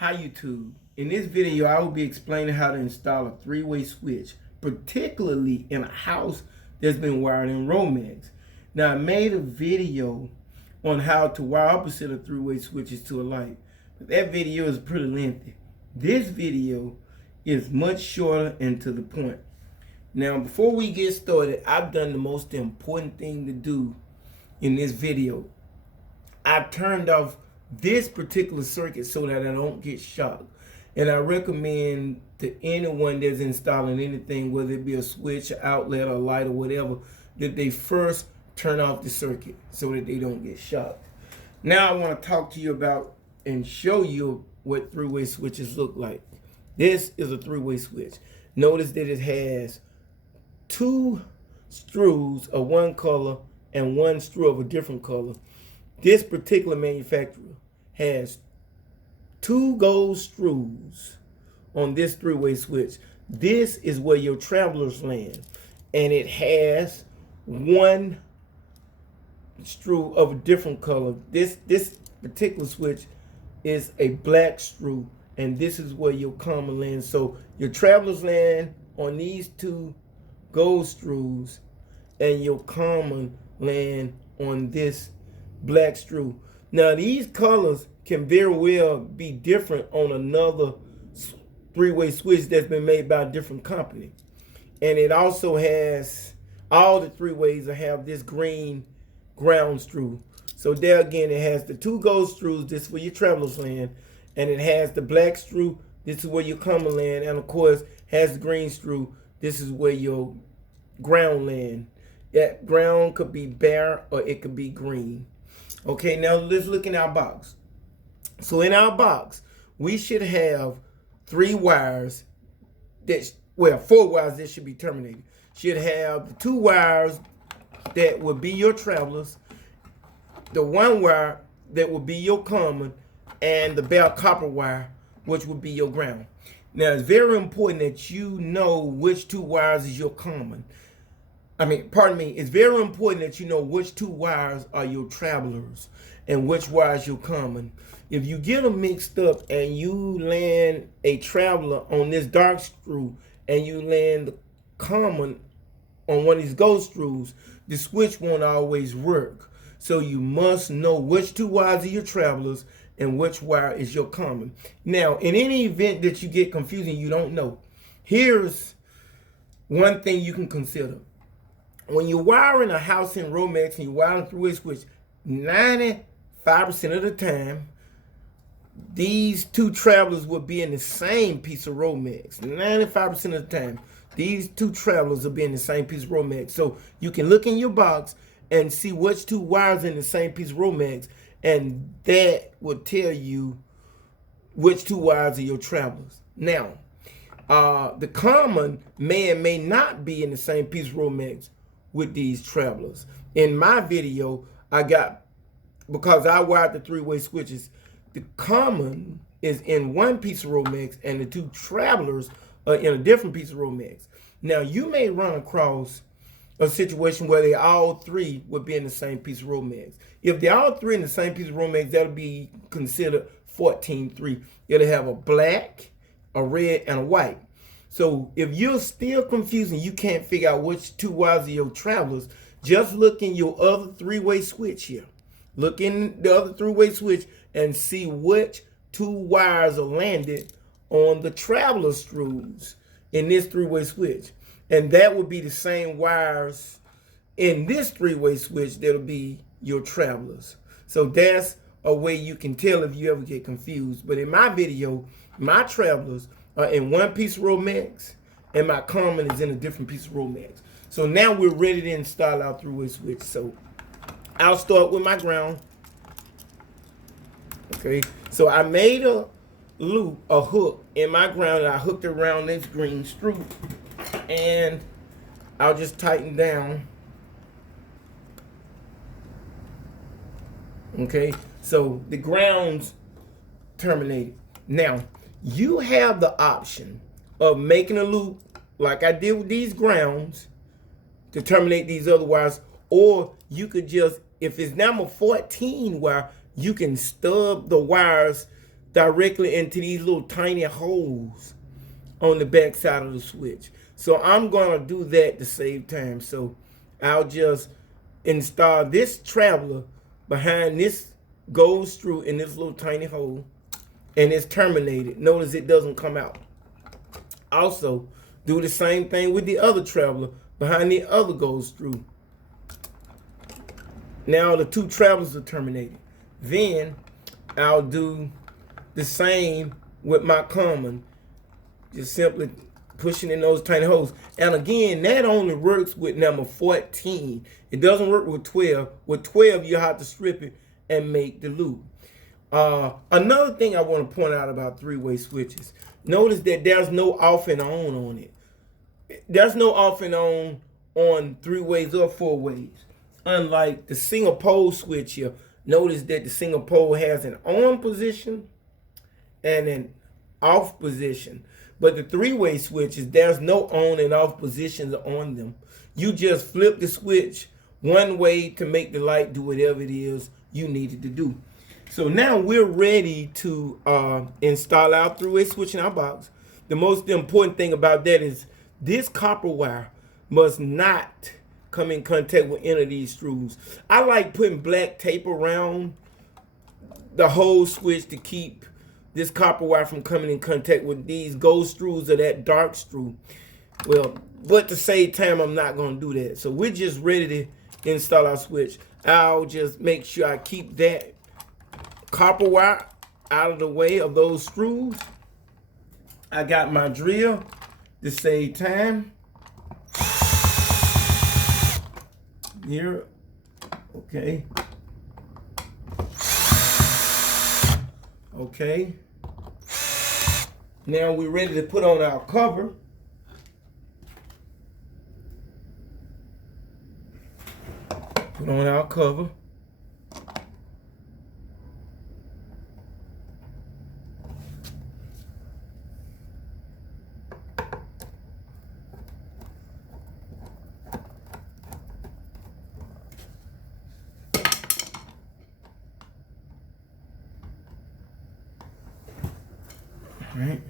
Hi YouTube. In this video, I will be explaining how to install a three-way switch, particularly in a house that's been wired in romax. Now, I made a video on how to wire up a set of three-way switches to a light, but that video is pretty lengthy. This video is much shorter and to the point. Now, before we get started, I've done the most important thing to do in this video. I've turned off this particular circuit so that I don't get shocked. And I recommend to anyone that's installing anything, whether it be a switch, outlet, or light, or whatever, that they first turn off the circuit so that they don't get shocked. Now I want to talk to you about and show you what three-way switches look like. This is a three-way switch. Notice that it has two screws of one color and one screw of a different color. This particular manufacturer has two gold screws on this three-way switch. This is where your travelers land, and it has one screw of a different color. This particular switch is a black screw, and this is where your common lands. So your travelers land on these two gold screws, and your common land on this black screw. Now these colors can very well be different on another three-way switch that's been made by a different company. And it also has, all the three ways have this green ground screw. So there again, it has the two gold screws, this is where your travelers land, and it has the black screw, this is where your common land, and of course has the green screw, this is where your ground land. That ground could be bare or it could be green. Okay, now let's look in our box. So in our box, we should have three wires that, well, four wires that should be terminated. Should have the two wires that would be your travelers, the one wire that would be your common, and the bare copper wire, which would be your ground. Now, it's very important that you know which two wires is your common. It's very important that you know which two wires are your travelers and which wires your common. If you get them mixed up and you land a traveler on this dark screw and you land the common on one of these gold screws, the switch won't always work. So you must know which two wires are your travelers and which wire is your common. Now, in any event that you get confused and you don't know, here's one thing you can consider. When you're wiring a house in romax and you're wiring three-way switch, 95% of the time, these two travelers will be in the same piece of romax. 95% of the time, these two travelers will be in the same piece of romax. So you can look in your box and see which two wires in the same piece of romax, and that will tell you which two wires are your travelers. Now, the common may or may not be in the same piece of romax with these travelers. In my video, because I wired the three-way switches, the common is in one piece of romax and the two travelers are in a different piece of romax. Now, you may run across a situation where they all three would be in the same piece of romax. If they're all three in the same piece of romax, that'll be considered 14-3. It'll have a black, a red, and a white. So if you're still confused and you can't figure out which two wires are your travelers, just look in your other three-way switch here. Look in the other three-way switch and see which two wires are landed on the traveler screws in this three-way switch. And that would be the same wires in this three-way switch that'll be your travelers. So that's a way you can tell if you ever get confused. But in my video, my travelers are in one piece of romax and my common is in a different piece of romax. So now we're ready to install our three-way switch. So I'll start with my ground. Okay, so I made a loop, a hook in my ground, and I hooked it around this green screw, and I'll just tighten down. Okay, so the ground's terminated. Now, you have the option of making a loop like I did with these grounds to terminate these other wires, or you could just, if it's number 14 wire, you can stub the wires directly into these little tiny holes on the back side of the switch. So I'm gonna do that to save time. So I'll just install this traveler behind this gold screw in this little tiny hole, and it's terminated. Notice it doesn't come out. Also, do the same thing with the other traveler behind the other gold screw. Now the two travelers are terminated. Then I'll do the same with my common, just simply pushing in those tiny holes. And again, that only works with number 14. It doesn't work with 12. With 12, you have to strip it and make the loop. Another thing I want to point out about three-way switches, notice that there's no off and on it. There's no off and on three ways or four ways. Unlike the single pole switch here, notice that the single pole has an on position and an off position. But the three-way switches, there's no on and off positions on them. You just flip the switch one way to make the light do whatever it is you needed to do. So now we're ready to install our three-way switch in our box. The most important thing about that is this copper wire must not come in contact with any of these screws. I like putting black tape around the whole switch to keep this copper wire from coming in contact with these gold screws or that dark screw. Well, but to save time, I'm not going to do that. So we're just ready to install our switch. I'll just make sure I keep that copper wire out of the way of those screws. I got my drill to save time. Here, okay. Okay. Now we're ready to put on our cover. Put on our cover. All right.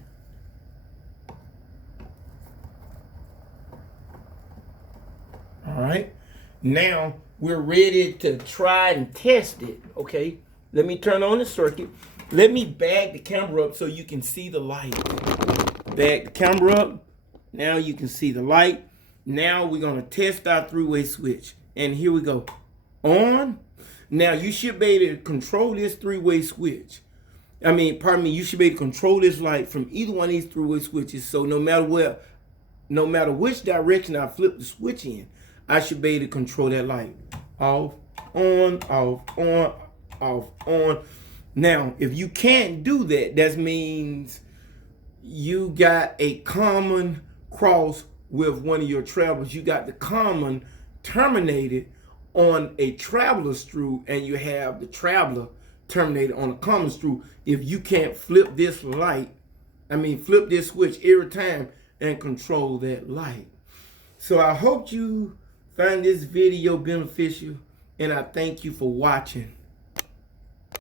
All right. Now we're ready to try and test it. Okay. Let me turn on the circuit. Let me bag the camera up so you can see the light. Bag the camera up. Now you can see the light. Now we're going to test our three-way switch. And here we go. On. Now you should be able to control this three-way switch. You should be able to control this light from either one of these three-way switches. So no matter which direction I flip the switch in, I should be able to control that light. Off, on, off, on, off, on. Now, if you can't do that, that means you got a common cross with one of your travelers. You got the common terminated on a traveler screw, and you have the traveler terminated on a common screw. If you can't flip this flip this switch every time and control that light. So I hope you find this video beneficial, and I thank you for watching.